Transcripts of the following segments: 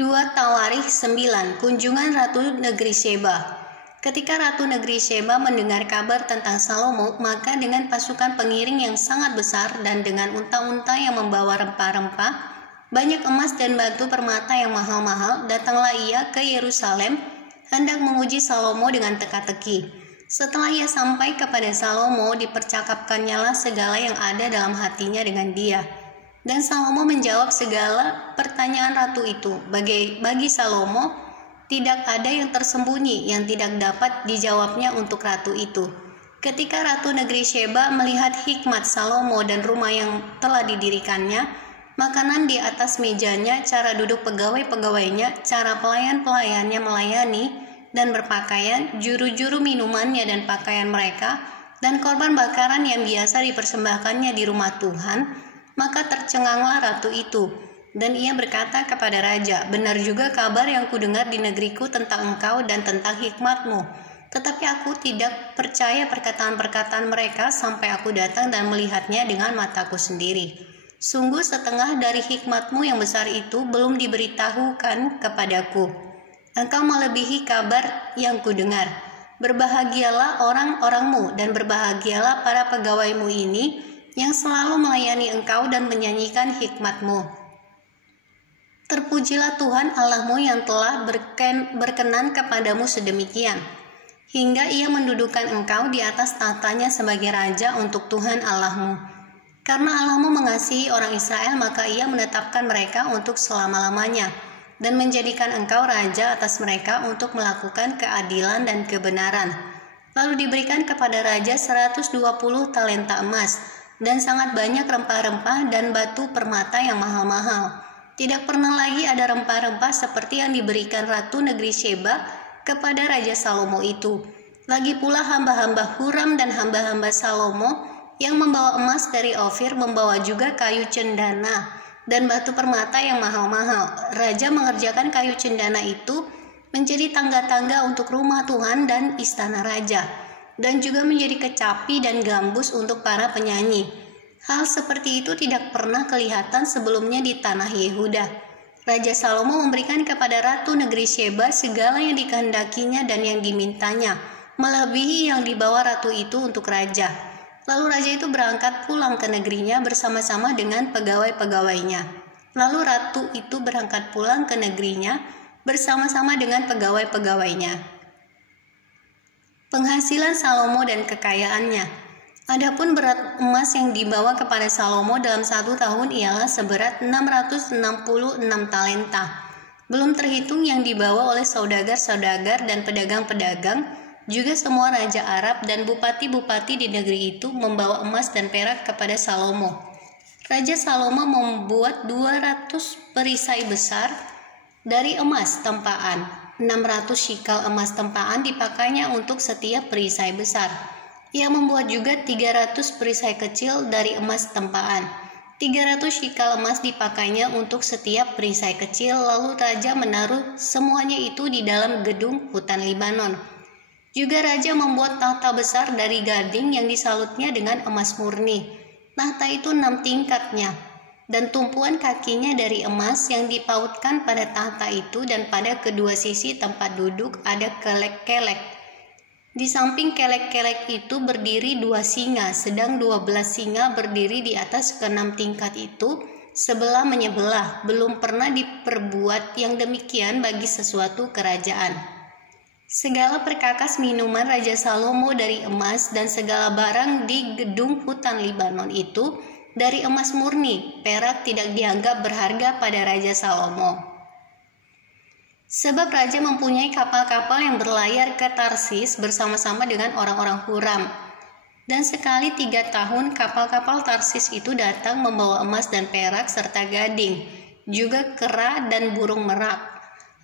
2 Tawarikh 9. Kunjungan Ratu Negeri Sheba. Ketika Ratu Negeri Sheba mendengar kabar tentang Salomo, maka dengan pasukan pengiring yang sangat besar dan dengan unta-unta yang membawa rempah-rempah, banyak emas dan batu permata yang mahal-mahal, datanglah ia ke Yerusalem, hendak menguji Salomo dengan teka-teki. Setelah ia sampai kepada Salomo, dipercakapkannyalah segala yang ada dalam hatinya dengan dia. Dan Salomo menjawab segala pertanyaan ratu itu. Bagi Salomo, tidak ada yang tersembunyi yang tidak dapat dijawabnya untuk ratu itu. Ketika Ratu Negeri Sheba melihat hikmat Salomo dan rumah yang telah didirikannya, makanan di atas mejanya, cara duduk pegawai-pegawainya, cara pelayan-pelayannya melayani dan berpakaian, juru-juru minumannya dan pakaian mereka, dan korban bakaran yang biasa dipersembahkannya di rumah Tuhan, maka tercenganglah ratu itu, dan ia berkata kepada raja, "Benar juga kabar yang kudengar di negeriku tentang engkau dan tentang hikmatmu, tetapi aku tidak percaya perkataan-perkataan mereka sampai aku datang dan melihatnya dengan mataku sendiri. Sungguh setengah dari hikmatmu yang besar itu belum diberitahukan kepadaku. Engkau melebihi kabar yang kudengar. Berbahagialah orang-orangmu dan berbahagialah para pegawaimu ini yang selalu melayani engkau dan menyanyikan hikmatmu. Terpujilah Tuhan Allahmu yang telah berkenan kepadamu sedemikian, hingga ia mendudukkan engkau di atas tahtanya sebagai raja untuk Tuhan Allahmu. Karena Allahmu mengasihi orang Israel, maka ia menetapkan mereka untuk selama-lamanya, dan menjadikan engkau raja atas mereka untuk melakukan keadilan dan kebenaran. Lalu diberikan kepada raja 120 talenta emas, dan sangat banyak rempah-rempah dan batu permata yang mahal-mahal. Tidak pernah lagi ada rempah-rempah seperti yang diberikan Ratu Negeri Sheba kepada Raja Salomo itu. Lagi pula hamba-hamba Huram dan hamba-hamba Salomo yang membawa emas dari Ofir membawa juga kayu cendana dan batu permata yang mahal-mahal. Raja mengerjakan kayu cendana itu menjadi tangga-tangga untuk rumah Tuhan dan istana raja, dan juga menjadi kecapi dan gambus untuk para penyanyi. Hal seperti itu tidak pernah kelihatan sebelumnya di tanah Yehuda. Raja Salomo memberikan kepada Ratu Negeri Sheba segala yang dikehendakinya dan yang dimintanya, melebihi yang dibawa ratu itu untuk raja. Lalu raja itu berangkat pulang ke negerinya bersama-sama dengan pegawai-pegawainya. Lalu ratu itu berangkat pulang ke negerinya bersama-sama dengan pegawai-pegawainya. Penghasilan Salomo dan kekayaannya. Adapun berat emas yang dibawa kepada Salomo dalam 1 tahun ialah seberat 666 talenta. Belum terhitung yang dibawa oleh saudagar-saudagar dan pedagang-pedagang, juga semua raja Arab dan bupati-bupati di negeri itu membawa emas dan perak kepada Salomo. Raja Salomo membuat 200 perisai besar dari emas tempaan. 600 shikal emas tempaan dipakainya untuk setiap perisai besar. Ia membuat juga 300 perisai kecil dari emas tempaan. 300 shikal emas dipakainya untuk setiap perisai kecil, lalu raja menaruh semuanya itu di dalam gedung hutan Libanon. Juga raja membuat tahta besar dari gading yang disalutnya dengan emas murni. Tahta itu 6 tingkatnya, dan tumpuan kakinya dari emas yang dipautkan pada tahta itu, dan pada kedua sisi tempat duduk ada kelek-kelek. Di samping kelek-kelek itu berdiri 2 singa, sedang 12 singa berdiri di atas ke-6 tingkat itu, sebelah menyebelah. Belum pernah diperbuat yang demikian bagi sesuatu kerajaan. Segala perkakas minuman Raja Salomo dari emas, dan segala barang di gedung hutan Libanon itu dari emas murni. Perak tidak dianggap berharga pada Raja Salomo. Sebab raja mempunyai kapal-kapal yang berlayar ke Tarsis bersama-sama dengan orang-orang Huram. Dan sekali 3 tahun kapal-kapal Tarsis itu datang membawa emas dan perak serta gading, juga kera dan burung merak.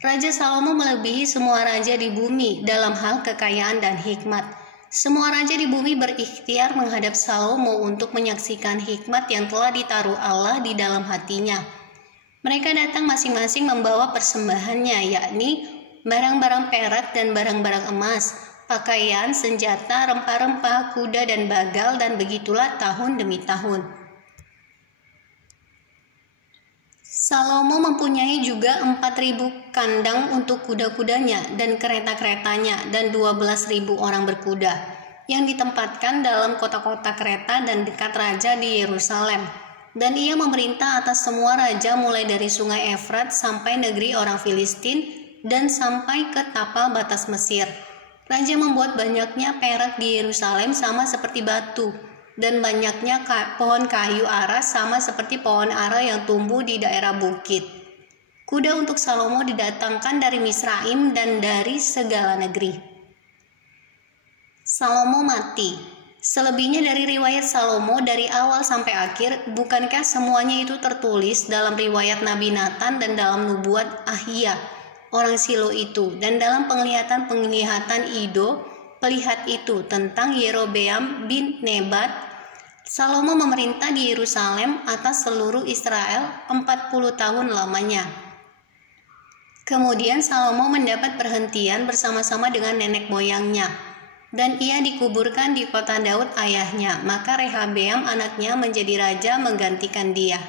Raja Salomo melebihi semua raja di bumi dalam hal kekayaan dan hikmat. Semua raja di bumi berikhtiar menghadap Salomo untuk menyaksikan hikmat yang telah ditaruh Allah di dalam hatinya. Mereka datang masing-masing membawa persembahannya, yakni barang-barang perak dan barang-barang emas, pakaian, senjata, rempah-rempah, kuda dan bagal, dan begitulah tahun demi tahun. Salomo mempunyai juga 4.000 kandang untuk kuda-kudanya dan kereta-keretanya dan 12.000 orang berkuda yang ditempatkan dalam kota-kota kereta dan dekat raja di Yerusalem. Dan ia memerintah atas semua raja mulai dari sungai Efrat sampai negeri orang Filistin dan sampai ke tapal batas Mesir. Raja membuat banyaknya perak di Yerusalem sama seperti batu, dan banyaknya pohon kayu ara sama seperti pohon ara yang tumbuh di daerah bukit. Kuda untuk Salomo didatangkan dari Misraim dan dari segala negeri. Salomo mati. Selebihnya dari riwayat Salomo dari awal sampai akhir, bukankah semuanya itu tertulis dalam riwayat Nabi Nathan dan dalam nubuat Ahia, orang Silo itu, dan dalam penglihatan Ido, pelihat itu tentang Yerobeam bin Nebat. Salomo memerintah di Yerusalem atas seluruh Israel 40 tahun lamanya. Kemudian Salomo mendapat perhentian bersama-sama dengan nenek moyangnya, dan ia dikuburkan di kota Daud ayahnya. Maka Rehabeam anaknya menjadi raja menggantikan dia.